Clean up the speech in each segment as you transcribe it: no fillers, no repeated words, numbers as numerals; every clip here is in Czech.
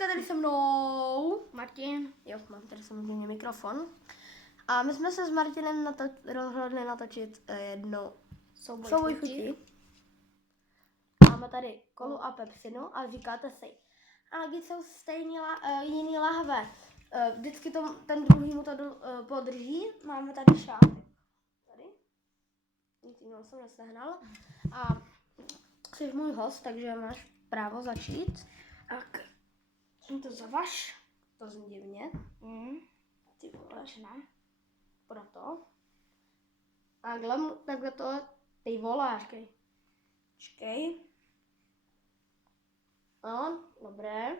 dneska tady se mnou Martin. Jo, mám tady samozřejmě mikrofon. A my jsme se s Martinem rozhodli natočit jednou souboj chutí. Máme tady kolu a pepsinu a říkáte si, a když jsou stejný jiný lahve, vždycky ten druhý mu to podrží. Máme tady šátek. Tady. Tím jsem nesehnal. A jsi můj host, takže máš právo začít. Tak, jsem to zavaš. To zní divně. Ty vole, Ne? proto. A takhle to, ty vole. Čekej. No, dobré.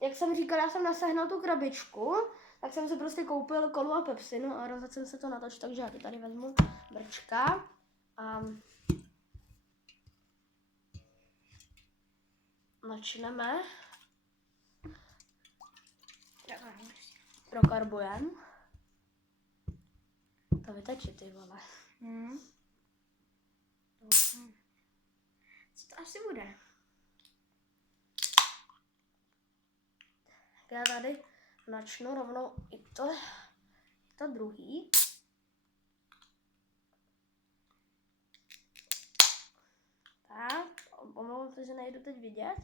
Jak jsem říkal, já jsem nasehnal tu krabičku, tak jsem si prostě koupil kolu a pepsinu a rozhodl jsem se to natočit, takže já tady vezmu brčka a načneme. Prokarbujem. To vyteče, ty vole. Co to asi bude? Já tady načnu rovnou i to druhý. Tak, omlouvám se, že nejdu teď vidět.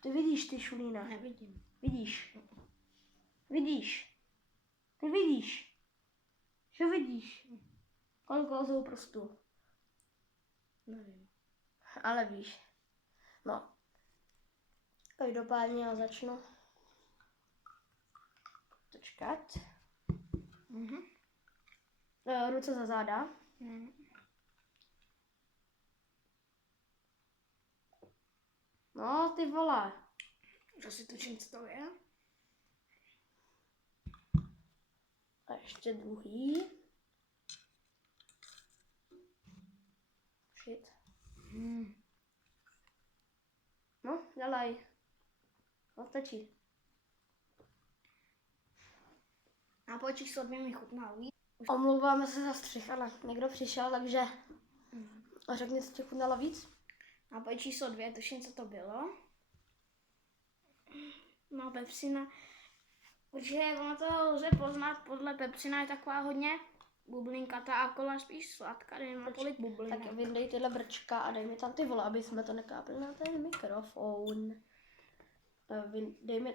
Ty vidíš ty šulína? Nevidím. Vidíš? Vidíš? Ty vidíš? Co vidíš? Kolik lozou prstů? Nevím. Ale víš. No. Každopádně já začnu počkat. Ruce za záda. No, ty vole. Já si tuším, co to je. A ještě druhý. Shit. No, dělej. No, stačí. Nápoj číslo 2 mi chutná víc. Omlouváme se za střih, ale někdo přišel, takže řekni, co ti chutnalo víc. Nápoj číslo 2, tuším, co to bylo. No, pepsina. Protože ono to lze poznat, podle pepsina je taková hodně bublinkatá a kola spíš sladká, nevím, kolik bublinek. Tak vyndej tyhle brčka a dej mi tam ty vole, aby jsme to nekápli na ten mikrofon.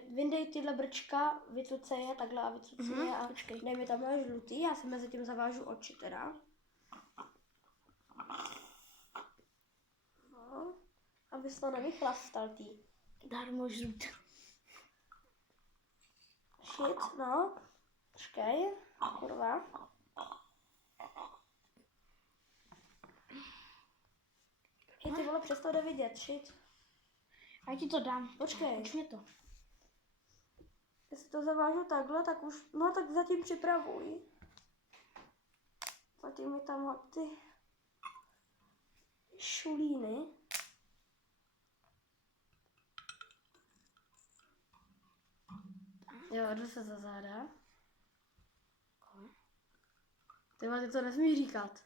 Vyndej tyhle brčka, vycuce je takhle a vycuce je a dej mi tam žlutý, já si mezi tím zavážu oči teda. No, abys to nevychlastal tý. Darmo žlut. Shit, no. Počkej, kurva. Hej, ty vole, přesto jde vidět, shit. A já ti to dám. Počkej. Už mě to. Jestli to zavážu takhle, tak už, no tak zatím připravuj. Zatím mi tam hoď ty šulíny. Jo, jdu se za záda. Ty vole, ty to nesmíš říkat.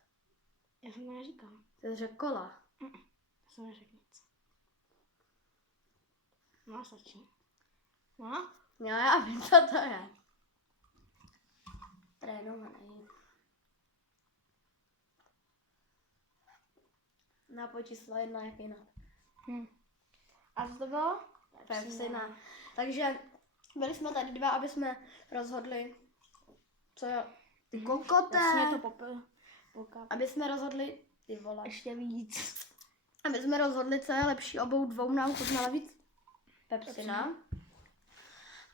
Já jsem to neříkal. Ty jsi řekl kola. Já jsem neřekl nic. No, stačí. No? Jo, já vím, co to je. Trénovaný. Nápoj číslo 1, jak jinak. A co to bylo? Pepsina. Takže byli jsme tady dva, aby jsme rozhodli, co je ty kokote. Já jsem to popil. Aby jsme rozhodli, ty vole. Ještě víc. Aby jsme rozhodli, co je lepší, obou dvou nám chutnala víc pepsina.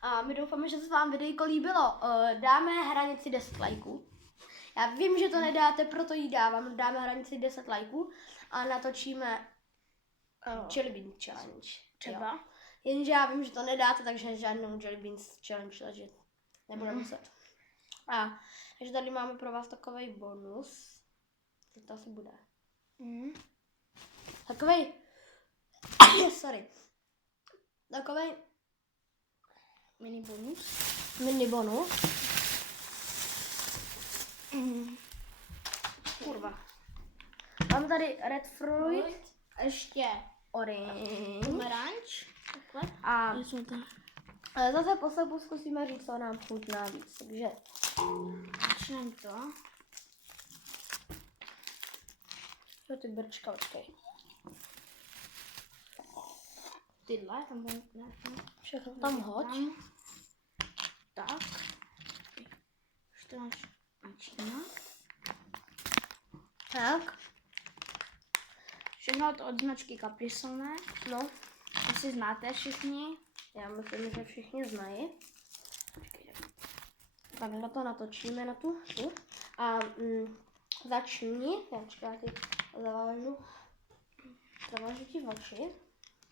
A my doufáme, že se vám videjko líbilo. Dáme hranici 10 lajků. Já vím, že to nedáte, proto jí dávám. Dáme hranici 10 lajků a natočíme Jelly Bean Challenge. Třeba. Jo. Jenže já vím, že to nedáte, takže žádnou Jelly Beans Challenge ležet nebude muset. A takže tady máme pro vás takovej bonus. Co to asi bude? Takovej sorry. Takovej Mini bonus. mini bonus. Kurva. Mám tady red fruit, Ještě orange pomeranč. Takhle. a Jsou to. zase po slepu zkusíme říct, co nám chutná víc. Takže Začneme to. co ty brčka, počkej. Tyhle, tam ne. Všechno tam hoď. Tak. Už to máš načínat. Tak, Všechno to od značky Caprisonne. no, Asi znáte všichni. já myslím, že všichni znají. Tak na to natočíme na tu. A začni, já ti zavážu ti oči.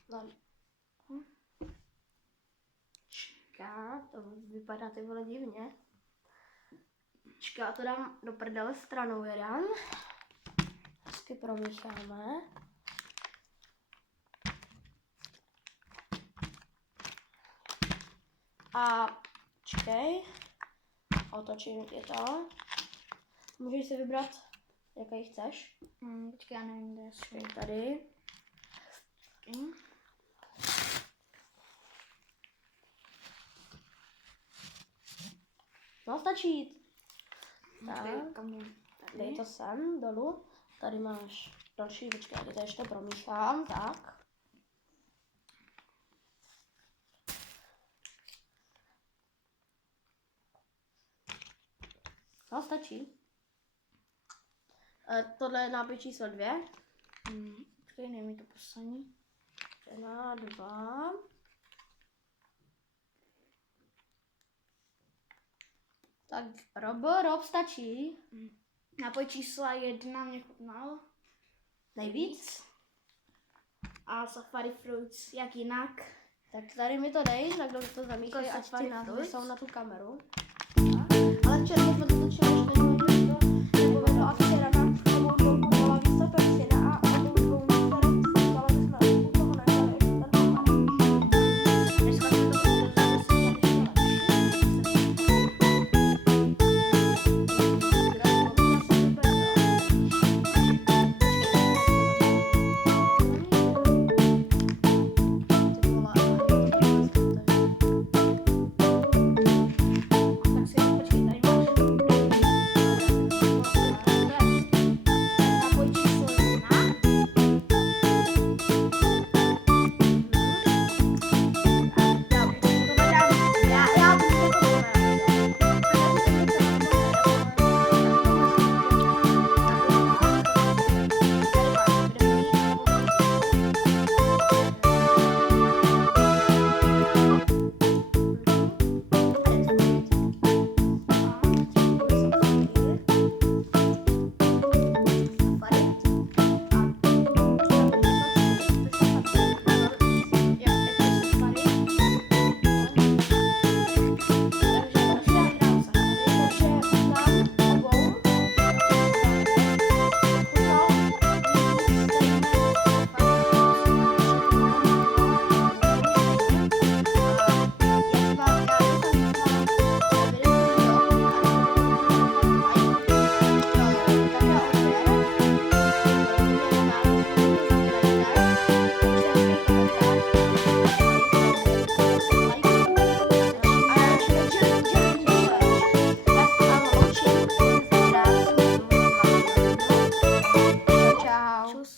No. Čeká, to vypadá ty vole divně. Čeká, to dám do prdele stranou jeden. Hezky promícháme. A čekej, otočím ti to. Můžeš si vybrat, jaký chceš. Počkej, já nevím, kde Počkej, jsou. tady. No stačí. Tak, Kam jdem? dej to sem dolů. Tady máš další, počkej, tady to ještě promíchám, tak. No, stačí. Tohle je nápoj číslo 2. Počkej, dej mi to poslední. 2. Tak Rob stačí. Nápoj číslo 1 mě chutnal. Nejvíc. A Safari Fruits, jak jinak. Tak tady mi to dej, takhle to zamíchají, ať Safari ty názvy Fruits. jsou na tu kameru. Ale včera jsme to točili, ještě nevěděli, to nepovedlo a včera nám obou dvou dala víc to persina a obou dvou některé ale my jsme u toho nechali ještě ten pomeranč. Dneska jsme to Čau. Čus.